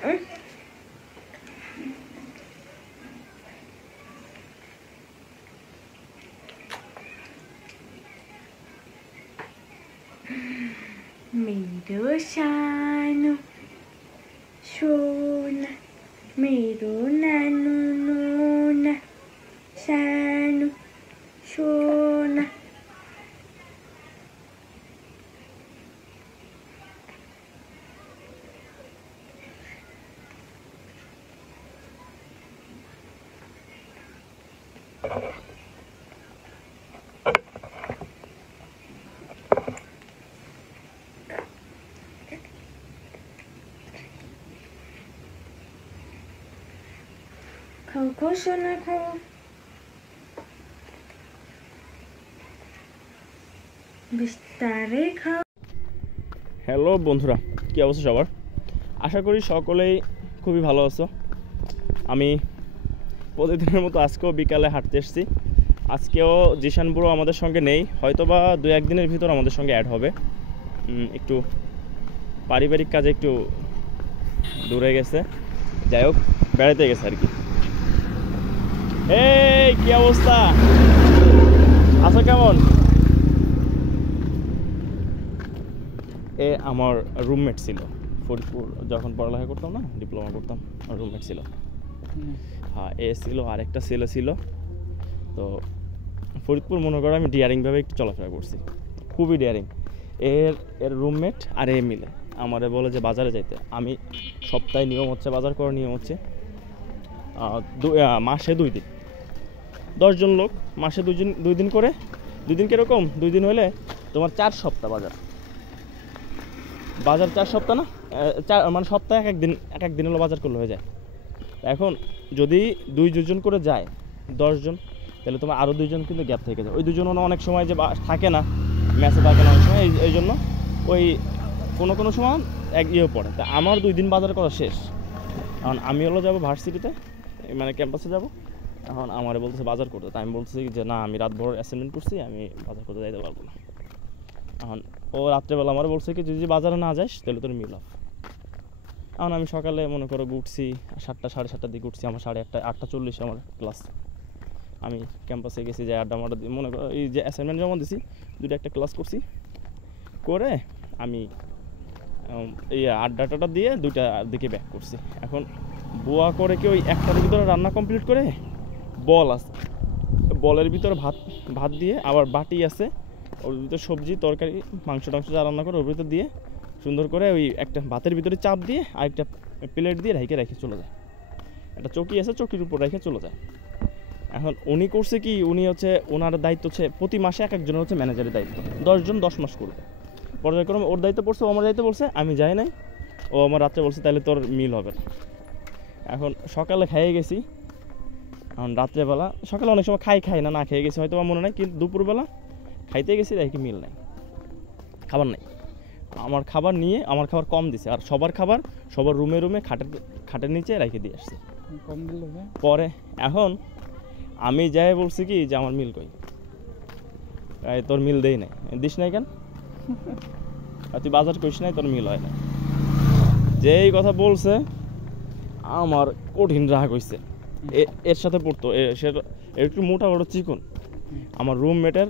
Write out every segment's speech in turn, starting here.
मेरो सानो सोना मेरो नानो नोना सानो सोना খাও খাও সোনা খাও বিস্তারে খাও। হ্যালো বন্ধুরা, কী অবস্থা সবার? আশা করি সকলেই খুবই ভালো আছো। আমি প্রতিদিনের মতো আজকেও বিকালে হাঁটতে এসেছি। আজকেও জিশান বুড়ো আমাদের সঙ্গে নেই, হয়তো বা 2-1 দিনের ভিতর আমাদের সঙ্গে অ্যাড হবে। একটু পারিবারিক কাজে একটু দূরে গেছে, যাই হোক বেড়াতে গেছে আর কি। এই কি অবস্থা, আছো কেমন? এ আমার রুমমেট ছিল ফরিদপুর, যখন পড়ালেখা করতাম না, ডিপ্লোমা করতাম, রুমমেট ছিল। হ্যাঁ, এ ছিল, আরেকটা ছেলে ছিল। তো ফরিদপুর মনে করো আমি ডিয়ারিংভাবে একটু চলাফেরা করছি, খুবই ডিয়ারিং। এর রুমমেট আর এ মিলে আমারে বলে যে বাজারে যাইতে। আমি সপ্তাহে নিয়ম হচ্ছে, বাজার করার নিয়ম হচ্ছে মাসে 2 দিন। 10 জন লোক, মাসে 2 দিন করে। 2 দিন কীরকম? 2 দিন হলে তোমার 4 সপ্তাহ বাজার 4 সপ্তাহ না, মানে সপ্তাহে এক দিন হলো বাজার করলে হয়ে যায়। এখন যদি 2 জন করে যায় 10 জন, তাহলে তোমার আরও 2 জন কিন্তু গ্যাপ থেকে যায়। ওই 2 জন অনেক সময় যে থাকে না, ম্যাচে থাকে না অনেক সময়, এই জন্য ওই কোনো সময় পড়ে। তা আমার 2 দিন বাজার করা শেষ। এখন আমি হলো যাবো ভার্সিটিতে, মানে ক্যাম্পাসে যাব। এখন আমারে বলতেছে বাজার করতে, তাই আমি বলতেছি যে না, আমি রাতভর অ্যাসাইনমেন্ট করছি, আমি বাজার করতে যাইতে পারবো না। এখন ও রাত্রেবেলা আমার বলছে কি, যদি বাজারে না যাস তাহলে তোর মিল অফ। এখন আমি সকালে মনে করো উঠছি 7টা 7:30টার দিকে উঠছি, আমার 8:40 আমার ক্লাস। আমি ক্যাম্পাসে গেছি, যে আড্ডা মাড্ডা দিয়ে মনে করো এই যে অ্যাসাইনমেন্ট জমা দিছি, 2টা ক্লাস করছি, করে আমি এই আড্ডাটা দিয়ে 2টার দিকে ব্যাক করছি। এখন বোয়া করে কি ওই 1টার ভিতরে রান্না কমপ্লিট করে, বল আছে, বলের ভিতরে ভাত দিয়ে, আবার বাটি আছে, ওর ভিতরে সবজি তরকারি মাংস টাংস যা রান্না করে ওর ভিতরে দিয়ে সুন্দর করে ওই একটা ভাতের ভিতরে চাপ দিয়ে আরেকটা প্লেট দিয়ে রেখে চলে যায়। একটা চকি আছে, চকির উপর রেখে চলে যায়। এখন উনি করছে কি, উনি হচ্ছে ওনার দায়িত্ব হচ্ছে প্রতি মাসে এক একজনের হচ্ছে ম্যানেজারের দায়িত্ব, 10 জন 10 মাস করবে পর্যায়ক্রমে। ওর দায়িত্ব পড়ছে, ও আমার দায়িত্ব বলছে, আমি যাই নাই। ও আমার রাত্রে বলছে তাহলে তোর মিল হবে না। এখন সকালে খেয়ে গেছি, এখন রাত্রেবেলা, সকালে অনেক সময় খাই না খেয়ে গেছি, হয়তো মনে নাই, কিন্তু দুপুরবেলা খাইতে গেছি, দেখি মিল নাই, খাবার নাই। আমার খাবার নিয়ে, আমার খাবার কম দিছে, আর সবার খাবার সবার রুমে খাটের নিচে রেখে দিয়ে আসছে কম দিল। পরে এখন আমি যাই বলছি কি যে আমার মিল কই, তোর মিল দেই নাই, দিস নাই কেন, তুই বাজার করিস নাই, তোর মিল হয় না। যেই কথা বলছে আমার কঠিন রাগ হয়েছে। এর সাথে পড়তো, একটু মোটা বড় চিকন। আমার রুমমেটের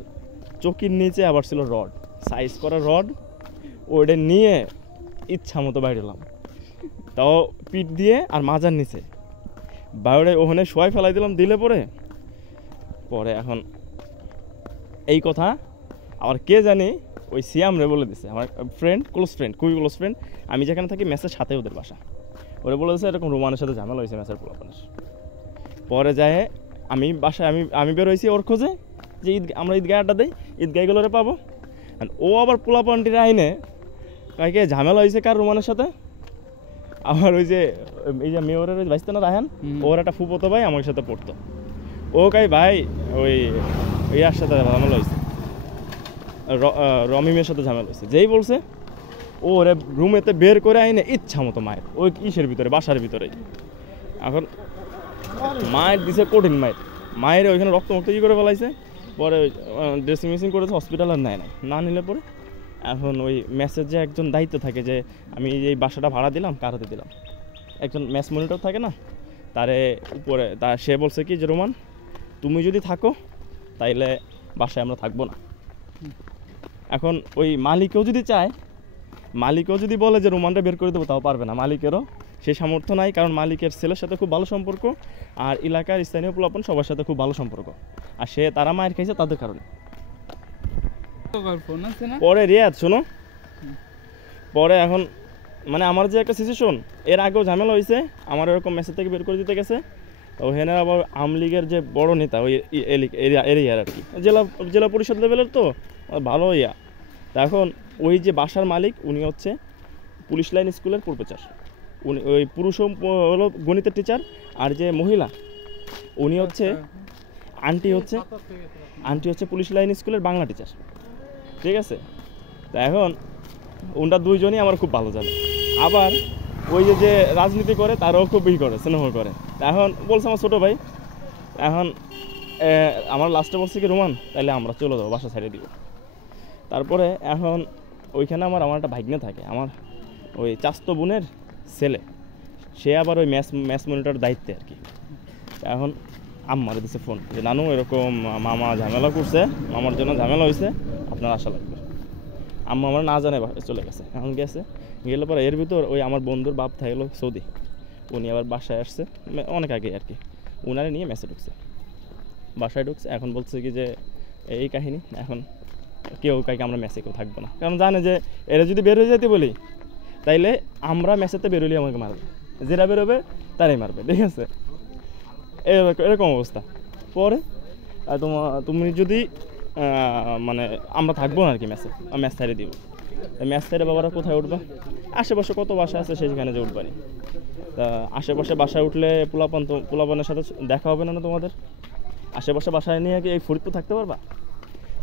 চকির নিচে আবার ছিল রড, সাইজ করা রড, ওইটা নিয়ে ইচ্ছা মতো বাইরে এলাম, তাও পিঠ দিয়ে আর মাজার নিচে বাইরে ওখানে শোয়াই ফেলাই দিলে পরে এখন এই কথা আবার কে জানি ওই সিয়াম রে বলে দিছে, আমার ফ্রেন্ড, খুবই ক্লোজ ফ্রেন্ড। আমি যেখানে থাকি মেসের সাথে ওদের বাসা, ওরা বলে দিচ্ছে এরকম রোমানের সাথে ঝামেলা হয়েছে মেসের পোলাপানের। পরে যায় আমি বাসায়, আমি বের হয়েছি ওর খোঁজে, যে আমরা ঈদগাহ আড্ডা দিই, ঈদগাহগুলোরে পাবো। ও আবার পোলাপানটির আইনে কাকে ঝামেলা হয়েছে কার রোমানের সাথে, আমার ওই যে মেয়রের ওই ভাইস্তে না রাহান, ওর একটা ফুপতো ভাই আমার সাথে পড়তো, ও ভাই ওই ইয়ার সাথে ঝামেলা হয়েছে, রমিমের সাথে ঝামেলা হয়েছে। যেই বলছে ও ওরে রুমেতে বের করে আইনে ইচ্ছা মতো মায়ের ওই ইসের ভিতরে, বাসার ভিতরে। এখন মায়ের দিছে কঠিন মায়ের ওইখানে রক্ত করে ফেলাইছে। পরে ড্রেসিং মেসিং করেছে, হসপিটাল আর নেয় না নিলে পরে এখন ওই মেসেজ যে একজন দায়িত্ব থাকে যে আমি এই বাসাটা ভাড়া দিলাম, কার হাতে দিলাম, একজন ম্যাচ মনিটর থাকে না, তারে উপরে সে বলছে কি যে রোমান তুমি যদি থাকো তাইলে বাসায় আমরা থাকবো না। এখন ওই মালিকও যদি চায়, মালিকও যদি বলে যে রোমানটা বের করে দেবো, তাও পারবে না, মালিকেরও সে সামর্থ্য নাই, কারণ মালিকের ছেলের সাথে খুব ভালো সম্পর্ক আর এলাকার স্থানীয় পোলাপন সবার সাথে খুব ভালো সম্পর্ক, আর তারা মায়ের খাইছে তাদের কারণে। পরে রিয়াদ শোনো, পরে এখন মানে আমার যে একটা সিচুয়েশন, এর আগেও ঝামেলা হয়েছে, আমার এরকম মেসেজ থেকে বের করে দিতে গেছে, তো হেনার আবার আওয়ামী লীগের যে বড় নেতা ওই এরিয়ার আর কি, জেলা পরিষদ লেভেলের, তো ভালো ইয়া। তা এখন ওই যে বাসার মালিক উনি হচ্ছে পুলিশ লাইন স্কুলের প্রফেসর, উনি ওই পুরুষ হলো গণিতের টিচার, আর যে মহিলা উনি হচ্ছে আন্টি হচ্ছে পুলিশ লাইন স্কুলের বাংলা টিচার, ঠিক আছে। তা এখন ওনারা দুইজনই আমার খুব ভালো জানে, আবার ওই যে রাজনীতি করে তারাও খুব করে স্নেহ করে। এখন বলছে আমার ছোটো ভাই, এখন আমার লাস্টে বলছে কি রোমান তাহলে আমরা চলে যাবো, বাসা ছেড়ে দিব। তারপরে এখন ওইখানে আমার একটা ভাগ্নে থাকে, আমার ওই চাস্তো বোনের ছেলে, সে আবার ওই ম্যাচ মনিটর দায়িত্বে আর কি। এখন আম্মার দিছে ফোন যে নানু এরকম মামা ঝামেলা করছে, মামার জন্য ঝামেলা হয়েছে, আপনার আসা লাগবে। আম্মা আমরা না জানে চলে গেছে। এখন গেলে পরে এর ভিতর ওই আমার বন্ধুর বাপ থাকলো সৌদি, উনি আবার বাসায় আসছে অনেক আগে আর কি, উনারে নিয়ে মেসে বাসায় ঢুকছে। এখন বলছে কি যে এই কাহিনী, এখন কেউ কাউকে আমরা মেসে কেউ থাকবো না, কারণ জানে যে এরা যদি বের হয়ে যেতে বলি তাইলে আমরা মেসেতে বেরোলে আমাকে মারবে, যেটা বেরোবে তারাই মারবে, ঠিক আছে, এরকম অবস্থা। পরে তুমি যদি মানে আমরা থাকবো না আর কি মেসে, ম্যাচ ছাড়িয়ে দিব। ম্যাচ ছাড়ে বাবারা কোথায় উঠবা, আশেপাশে কত বাসা আছে সেখানে যে উঠবানি। তা আশেপাশে বাসায় উঠলে পোলাপানের সাথে দেখা হবে না তোমাদের, আশেপাশে বাসায় নিয়ে কি এই ফরিদপুর থাকতে পারবা?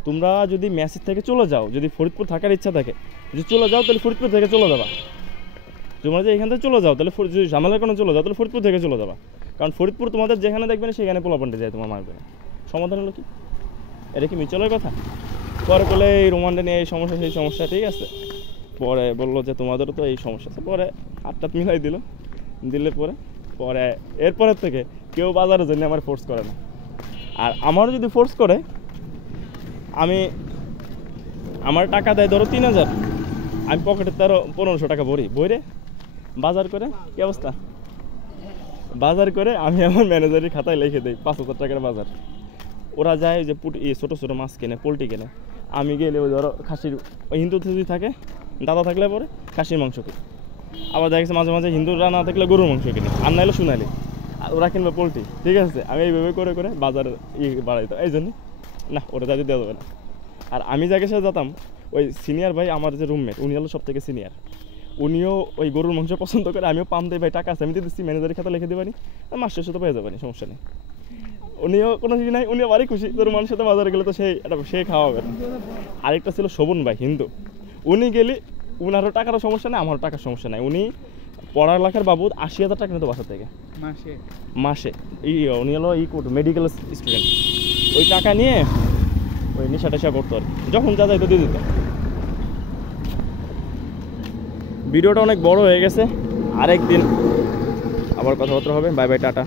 তোমরা যদি ম্যাচের থেকে চলে যাও, যদি ফরিদপুর থাকার ইচ্ছা থাকে, যদি চলে যাও তাহলে ফরিদপুর থেকে চলে যাবা। তোমরা যে এখান থেকে চলে যাও তাহলে যদি ঝামেলার কারণে চলে যাও তাহলে ফরিদপুর থেকে চলে যাবা, কারণ ফরিদপুর তোমাদের যেখানে দেখবেন সেখানে পোলাপানটা যায় তোমার মারবে। সমাধান হলো কি? এটা কি মিচলের কথা? পরে বলে এই রোমানটা নিয়ে এই সমস্যা সেই সমস্যা, ঠিক আছে। পরে বললো যে তোমাদেরও তো এই সমস্যা আছে, পরে হাতটা মিলাই দিলে পরে এরপরের থেকে কেউ বাজারের জন্য আমার ফোর্স করে না। আর আমারও যদি ফোর্স করে, আমার টাকা দেয় ধরো 3000, আমি পকেটে 1500 টাকা বইরে বাজার করে, কি অবস্থা, বাজার করে আমি আমার ম্যানেজারের খাতায় লিখে দিই 5000 টাকার বাজার। ওরা যায় যে ছোটো ছোটো মাছ কেনে, পোলট্রি কেনে, আমি গেলে ওই ধরো খাসির, ওই হিন্দু যদি থাকে দাদা থাকলে পরে খাসির মাংস কিনে, আবার দেখা গেছে মাঝে মাঝে হিন্দুরা না থাকলে গরুর মাংস কিনে, আর নাইলে সোনালি, আর ওরা কিনবে পোলট্রি, ঠিক আছে। আমি এইভাবে করে বাজার বাড়াইতাম, এই জন্যই না ওরা যাতে দেওয়া যাবে না। আর আমি যাকে সাথে যেতাম, ওই সিনিয়র ভাই আমার যে রুমমেট, উনি হলো সব থেকে সিনিয়র, উনিও ওই গরুর মাংস পছন্দ করে, আমিও পাম দিই, ভাই টাকা আছে আমি দিচ্ছি, ম্যানেজারের খাতা লিখে দেবানি, মাস্টার সাথে পেয়ে যাবানি, সমস্যা নেই। উনিও কোনো কিছু নাই, উনিও বাড়ি খুশি, তোর মানুষের সাথে বাজারে গেলে তো সে খাওয়াবে না। আরেকটা ছিল শোভন ভাই, হিন্দু, উনি গেলে উনারও টাকারও সমস্যা নেই, আমারও টাকার সমস্যা নাই। উনি পড়ালেখার বাবদ 80,000 টাকা নিত বাসা থেকে মাসে। উনি হলো মেডিকেল স্টুডেন্ট, ওই টাকা নিয়ে ওই নেশা টেশা করতো আর কি, যখন যা যাইতো দিয়ে দিত। ভিডিওটা অনেক বড় হয়ে গেছে, আরেকদিন আবার কথাবার্তা হবে। Bye bye, tata.